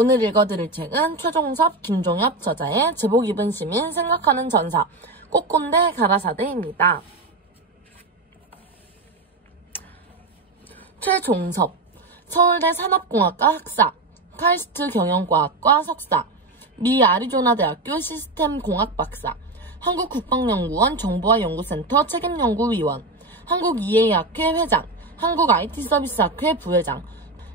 오늘 읽어드릴 책은 최종섭, 김종엽 저자의 제복 입은 시민 생각하는 전사 꽃꼰대 가라사대입니다. 최종섭, 서울대 산업공학과 학사, 카이스트 경영과학과 석사, 미 아리조나 대학교 시스템공학 박사, 한국국방연구원 정보화연구센터 책임연구위원, 한국EA학회 회장, 한국IT서비스학회 부회장,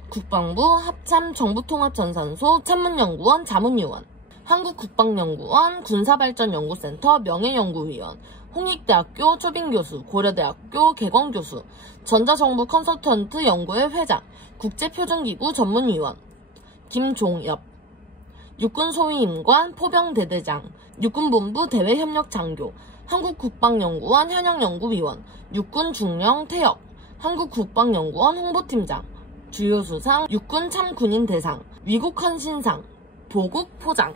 국방부 합참정부통합전산소 참문연구원 자문위원, 한국국방연구원 군사발전연구센터 명예연구위원, 홍익대학교 초빙교수, 고려대학교 개광교수, 전자정부 컨설턴트 연구회 회장, 국제표준기구 전문위원, 김종엽, 육군소위임관 포병대대장, 육군본부 대외협력장교, 한국국방연구원 현역연구위원, 육군중령 태역, 한국국방연구원 홍보팀장, 주요 수상 육군 참군인 대상, 위국 헌신상, 보국 포장.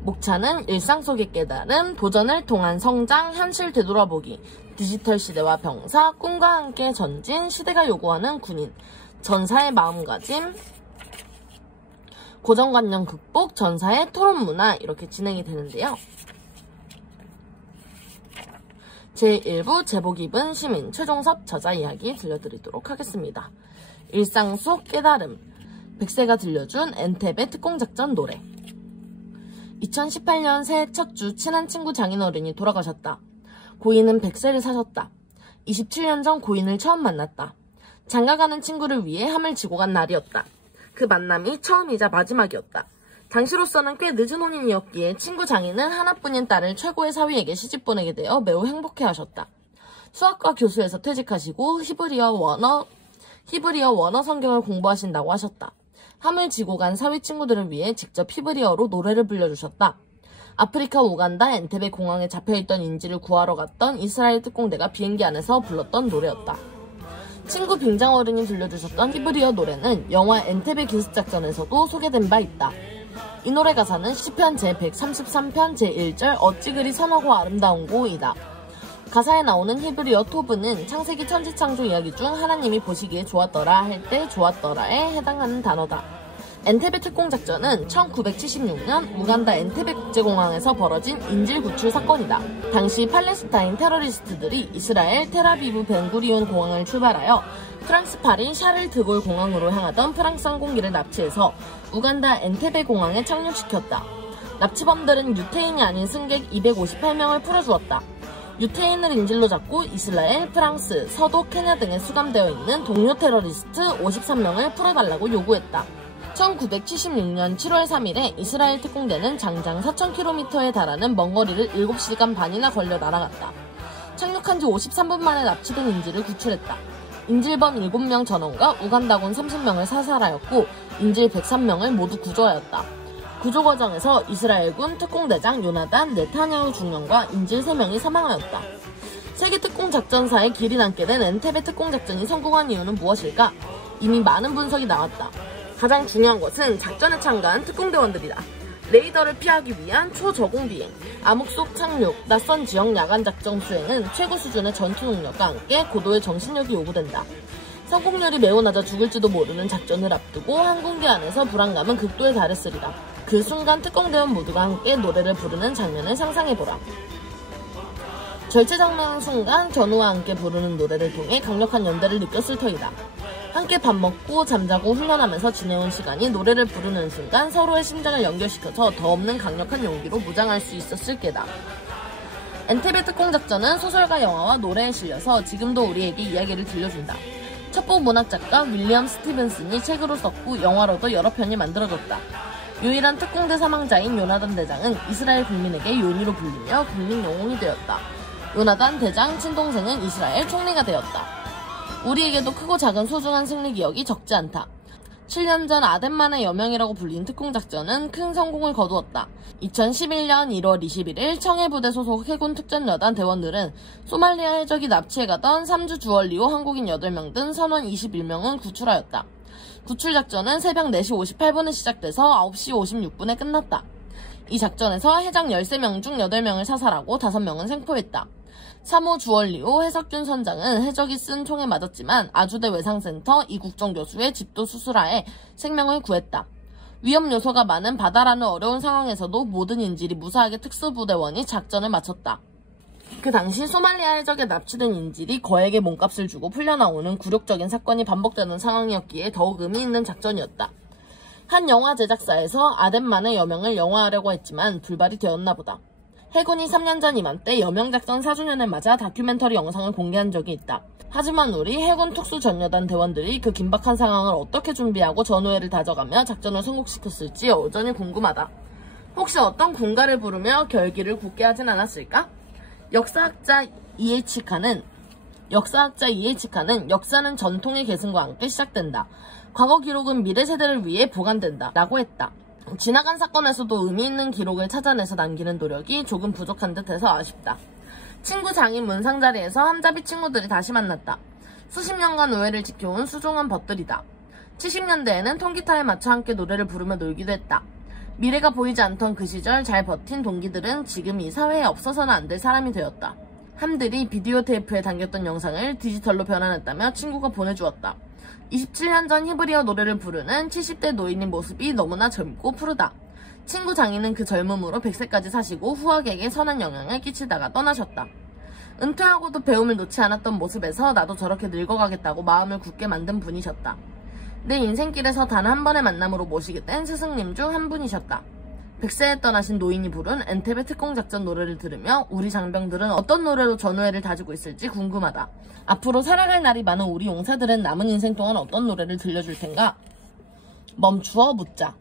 목차는 일상 속에 깨달은 도전을 통한 성장, 현실 되돌아보기, 디지털 시대와 병사, 꿈과 함께 전진, 시대가 요구하는 군인, 전사의 마음가짐, 고정관념 극복, 전사의 토론문화 이렇게 진행이 되는데요. 제1부 제복 입은 시민 최종섭 저자 이야기 들려드리도록 하겠습니다. 일상 속 깨달음, 백세가 들려준 엔테베 특공작전 노래. 2018년 새해 첫 주 친한 친구 장인어른이 돌아가셨다. 고인은 백세를 사셨다. 27년 전 고인을 처음 만났다. 장가가는 친구를 위해 함을 지고 간 날이었다. 그 만남이 처음이자 마지막이었다. 당시로서는 꽤 늦은 혼인이었기에 친구 장인은 하나뿐인 딸을 최고의 사위에게 시집 보내게 되어 매우 행복해하셨다. 수학과 교수에서 퇴직하시고 히브리어 원어 성경을 공부하신다고 하셨다. 함을 지고 간 사위 친구들을 위해 직접 히브리어로 노래를 불려주셨다. 아프리카 우간다 엔테베 공항에 잡혀있던 인질을 구하러 갔던 이스라엘 특공대가 비행기 안에서 불렀던 노래였다. 친구 빙장어른이 들려주셨던 히브리어 노래는 영화 엔테베 기습작전에서도 소개된 바 있다. 이 노래 가사는 시편 제133편 제1절 어찌 그리 선하고 아름다운고이다. 가사에 나오는 히브리어 토브는 창세기 천지창조 이야기 중 하나님이 보시기에 좋았더라 할 때 좋았더라에 해당하는 단어다. 엔테베 특공작전은 1976년 우간다 엔테베 국제공항에서 벌어진 인질 구출 사건이다. 당시 팔레스타인 테러리스트들이 이스라엘 텔아비브 벤구리온 공항을 출발하여 프랑스 파리 샤를 드골 공항으로 향하던 프랑스 항공기를 납치해서 우간다 엔테베 공항에 착륙시켰다. 납치범들은 유태인이 아닌 승객 258명을 풀어주었다. 유태인을 인질로 잡고 이스라엘, 프랑스, 서도, 케냐 등에 수감되어 있는 동료 테러리스트 53명을 풀어달라고 요구했다. 1976년 7월 3일에 이스라엘 특공대는 장장 4,000km에 달하는 먼 거리를 7시간 반이나 걸려 날아갔다. 착륙한 지 53분 만에 납치된 인질을 구출했다. 인질범 7명 전원과 우간다군 30명을 사살하였고 인질 103명을 모두 구조하였다. 구조 과정에서 이스라엘군 특공대장 요나단 네타냐후 중령과 인질 3명이 사망하였다. 세계 특공작전사에 길이 남게 된 엔테베 특공작전이 성공한 이유는 무엇일까? 이미 많은 분석이 나왔다. 가장 중요한 것은 작전에 참가한 특공대원들이다. 레이더를 피하기 위한 초저공 비행, 암흑 속 착륙, 낯선 지역 야간 작전 수행은 최고 수준의 전투 능력과 함께 고도의 정신력이 요구된다. 성공률이 매우 낮아 죽을지도 모르는 작전을 앞두고 항공기 안에서 불안감은 극도에 달했으리라. 그 순간 특공대원 모두가 함께 노래를 부르는 장면을 상상해보라. 절체장면 순간 견우와 함께 부르는 노래를 통해 강력한 연대를 느꼈을 터이다. 함께 밥 먹고 잠자고 훈련하면서 지내온 시간이 노래를 부르는 순간 서로의 심장을 연결시켜서 더 없는 강력한 용기로 무장할 수 있었을 게다. 엔테베 특공작전은 소설과 영화와 노래에 실려서 지금도 우리에게 이야기를 들려준다. 첩보 문학작가 윌리엄 스티븐슨이 책으로 썼고 영화로도 여러 편이 만들어졌다. 유일한 특공대 사망자인 요나단 대장은 이스라엘 국민에게 요니로 불리며 국민 영웅이 되었다. 요나단 대장 친동생은 이스라엘 총리가 되었다. 우리에게도 크고 작은 소중한 승리 기억이 적지 않다. 7년 전 아덴만의 여명이라고 불린 특공작전은 큰 성공을 거두었다. 2011년 1월 21일 청해부대 소속 해군 특전여단 대원들은 소말리아 해적이 납치해가던 3주 주얼리오 한국인 8명 등 선원 21명은 구출하였다. 구출작전은 새벽 4시 58분에 시작돼서 9시 56분에 끝났다. 이 작전에서 해적 13명 중 8명을 사살하고 5명은 생포했다. 3호 주얼리오 해석균 선장은 해적이 쓴 총에 맞았지만 아주대 외상센터 이국종 교수의 집도 수술하에 생명을 구했다. 위험 요소가 많은 바다라는 어려운 상황에서도 모든 인질이 무사하게 특수부대원이 작전을 마쳤다. 그 당시 소말리아 해적에 납치된 인질이 거액의 몸값을 주고 풀려나오는 굴욕적인 사건이 반복되는 상황이었기에 더욱 의미 있는 작전이었다. 한 영화 제작사에서 아덴만의 여명을 영화화하려고 했지만 불발이 되었나 보다. 해군이 3년 전 이맘때 여명작전 4주년을 맞아 다큐멘터리 영상을 공개한 적이 있다. 하지만 우리 해군 특수전여단 대원들이 그 긴박한 상황을 어떻게 준비하고 전우회를 다져가며 작전을 성공시켰을지 여전히 궁금하다. 혹시 어떤 군가를 부르며 결기를 굳게 하진 않았을까? 역사학자 이에치카는 역사는 전통의 계승과 함께 시작된다. 과거 기록은 미래 세대를 위해 보관된다. 라고 했다. 지나간 사건에서도 의미 있는 기록을 찾아내서 남기는 노력이 조금 부족한 듯해서 아쉽다. 친구 장인 문상 자리에서 함잡이 친구들이 다시 만났다. 수십 년간 우애를 지켜온 수종한 벗들이다. 70년대에는 통기타에 맞춰 함께 노래를 부르며 놀기도 했다. 미래가 보이지 않던 그 시절 잘 버틴 동기들은 지금 이 사회에 없어서는 안 될 사람이 되었다. 함들이 비디오 테이프에 담겼던 영상을 디지털로 변환했다며 친구가 보내주었다. 27년 전 히브리어 노래를 부르는 70대 노인의 모습이 너무나 젊고 푸르다. 친구 장인은 그 젊음으로 100세까지 사시고 후학에게 선한 영향을 끼치다가 떠나셨다. 은퇴하고도 배움을 놓지 않았던 모습에서 나도 저렇게 늙어가겠다고 마음을 굳게 만든 분이셨다. 내 인생길에서 단 한 번의 만남으로 모시게 된 스승님 중 한 분이셨다. 100세에 떠나신 노인이 부른 엔테베 특공작전 노래를 들으며 우리 장병들은 어떤 노래로 전우회를 다지고 있을지 궁금하다. 앞으로 살아갈 날이 많은 우리 용사들은 남은 인생 동안 어떤 노래를 들려줄 텐가? 멈추어 묻자.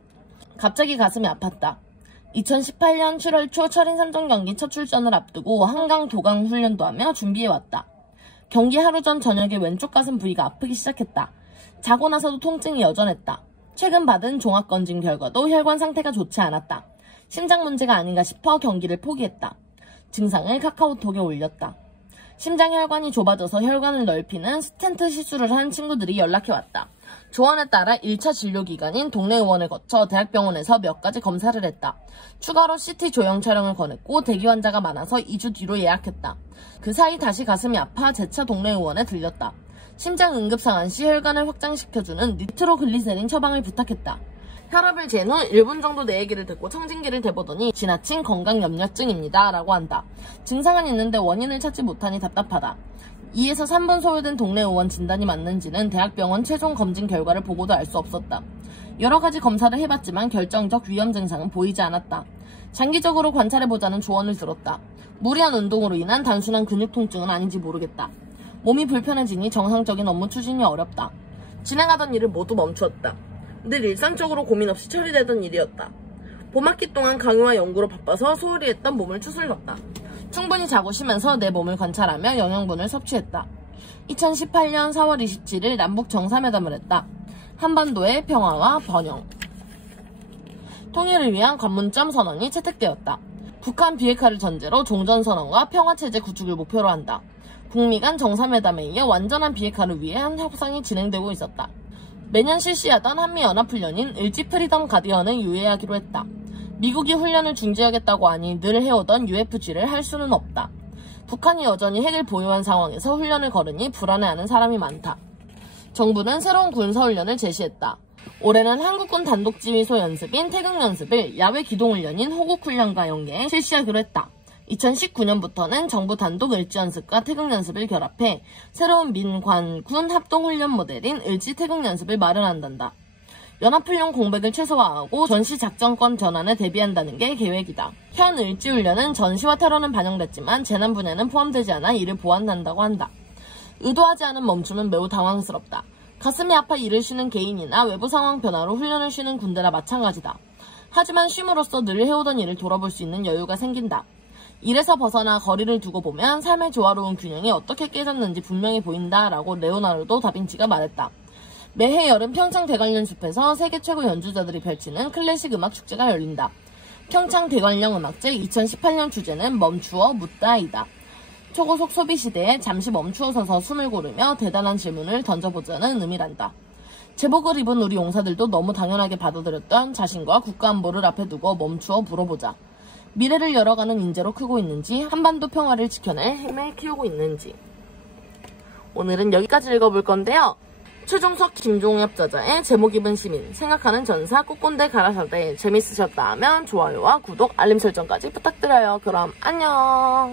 갑자기 가슴이 아팠다. 2018년 7월 초 철인 3종 경기 첫 출전을 앞두고 한강 도강 훈련도 하며 준비해왔다. 경기 하루 전 저녁에 왼쪽 가슴 부위가 아프기 시작했다. 자고 나서도 통증이 여전했다. 최근 받은 종합검진 결과도 혈관 상태가 좋지 않았다. 심장 문제가 아닌가 싶어 경기를 포기했다. 증상을 카카오톡에 올렸다. 심장 혈관이 좁아져서 혈관을 넓히는 스텐트 시술을 한 친구들이 연락해왔다. 조언에 따라 1차 진료기간인 동네 의원을 거쳐 대학병원에서 몇 가지 검사를 했다. 추가로 CT 조형 촬영을 권했고 대기 환자가 많아서 2주 뒤로 예약했다. 그 사이 다시 가슴이 아파 재차 동네 의원에 들렸다. 심장 응급상황 시 혈관을 확장시켜주는 니트로글리세린 처방을 부탁했다. 혈압을 잰 후 1분 정도 내 얘기를 듣고 청진기를 대보더니 지나친 건강염려증입니다 라고 한다. 증상은 있는데 원인을 찾지 못하니 답답하다. 2에서 3분 소요된 동네 의원 진단이 맞는지는 대학병원 최종 검진 결과를 보고도 알 수 없었다. 여러 가지 검사를 해봤지만 결정적 위험 증상은 보이지 않았다. 장기적으로 관찰해보자는 조언을 들었다. 무리한 운동으로 인한 단순한 근육 통증은 아닌지 모르겠다. 몸이 불편해지니 정상적인 업무 추진이 어렵다. 진행하던 일을 모두 멈추었다. 늘 일상적으로 고민 없이 처리되던 일이었다. 봄학기 동안 강의와 연구로 바빠서 소홀히 했던 몸을 추스렸다. 충분히 자고 쉬면서 내 몸을 관찰하며 영양분을 섭취했다. 2018년 4월 27일 남북 정상회담을 했다. 한반도의 평화와 번영. 통일을 위한 관문점 선언이 채택되었다. 북한 비핵화를 전제로 종전선언과 평화체제 구축을 목표로 한다. 북미 간 정상회담에 이어 완전한 비핵화를 위한 협상이 진행되고 있었다. 매년 실시하던 한미연합훈련인 을지 프리덤 가디언을 유예하기로 했다. 미국이 훈련을 중지하겠다고 하니 늘 해오던 UFG를 할 수는 없다. 북한이 여전히 핵을 보유한 상황에서 훈련을 거르니 불안해하는 사람이 많다. 정부는 새로운 군사훈련을 제시했다. 올해는 한국군 단독지휘소 연습인 태극연습을 야외 기동훈련인 호국훈련과 연계해 실시하기로 했다. 2019년부터는 정부 단독 을지연습과 태극연습을 결합해 새로운 민관군 합동훈련 모델인 을지 태극연습을 마련한단다. 연합훈련 공백을 최소화하고 전시 작전권 전환에 대비한다는 게 계획이다. 현 을지훈련은 전시와 테러는 반영됐지만 재난 분야는 포함되지 않아 이를 보완한다고 한다. 의도하지 않은 멈춤은 매우 당황스럽다. 가슴이 아파 일을 쉬는 개인이나 외부 상황 변화로 훈련을 쉬는 군대나 마찬가지다. 하지만 쉼으로써 늘 해오던 일을 돌아볼 수 있는 여유가 생긴다. 일에서 벗어나 거리를 두고 보면 삶의 조화로운 균형이 어떻게 깨졌는지 분명히 보인다라고 레오나르도 다빈치가 말했다. 매해 여름 평창 대관령 숲에서 세계 최고 연주자들이 펼치는 클래식 음악 축제가 열린다. 평창 대관령 음악제 2018년 주제는 멈추어 묻다이다. 초고속 소비 시대에 잠시 멈추어 서서 숨을 고르며 대단한 질문을 던져보자는 의미란다. 제복을 입은 우리 용사들도 너무 당연하게 받아들였던 자신과 국가 안보를 앞에 두고 멈추어 물어보자. 미래를 열어가는 인재로 크고 있는지, 한반도 평화를 지켜낼 힘을 키우고 있는지. 오늘은 여기까지 읽어볼 건데요. 최종석 김종엽 저자의 제목 입은 시민, 생각하는 전사, 꽃꼰대 가라사대 재밌으셨다 하면 좋아요와 구독, 알림 설정까지 부탁드려요. 그럼 안녕.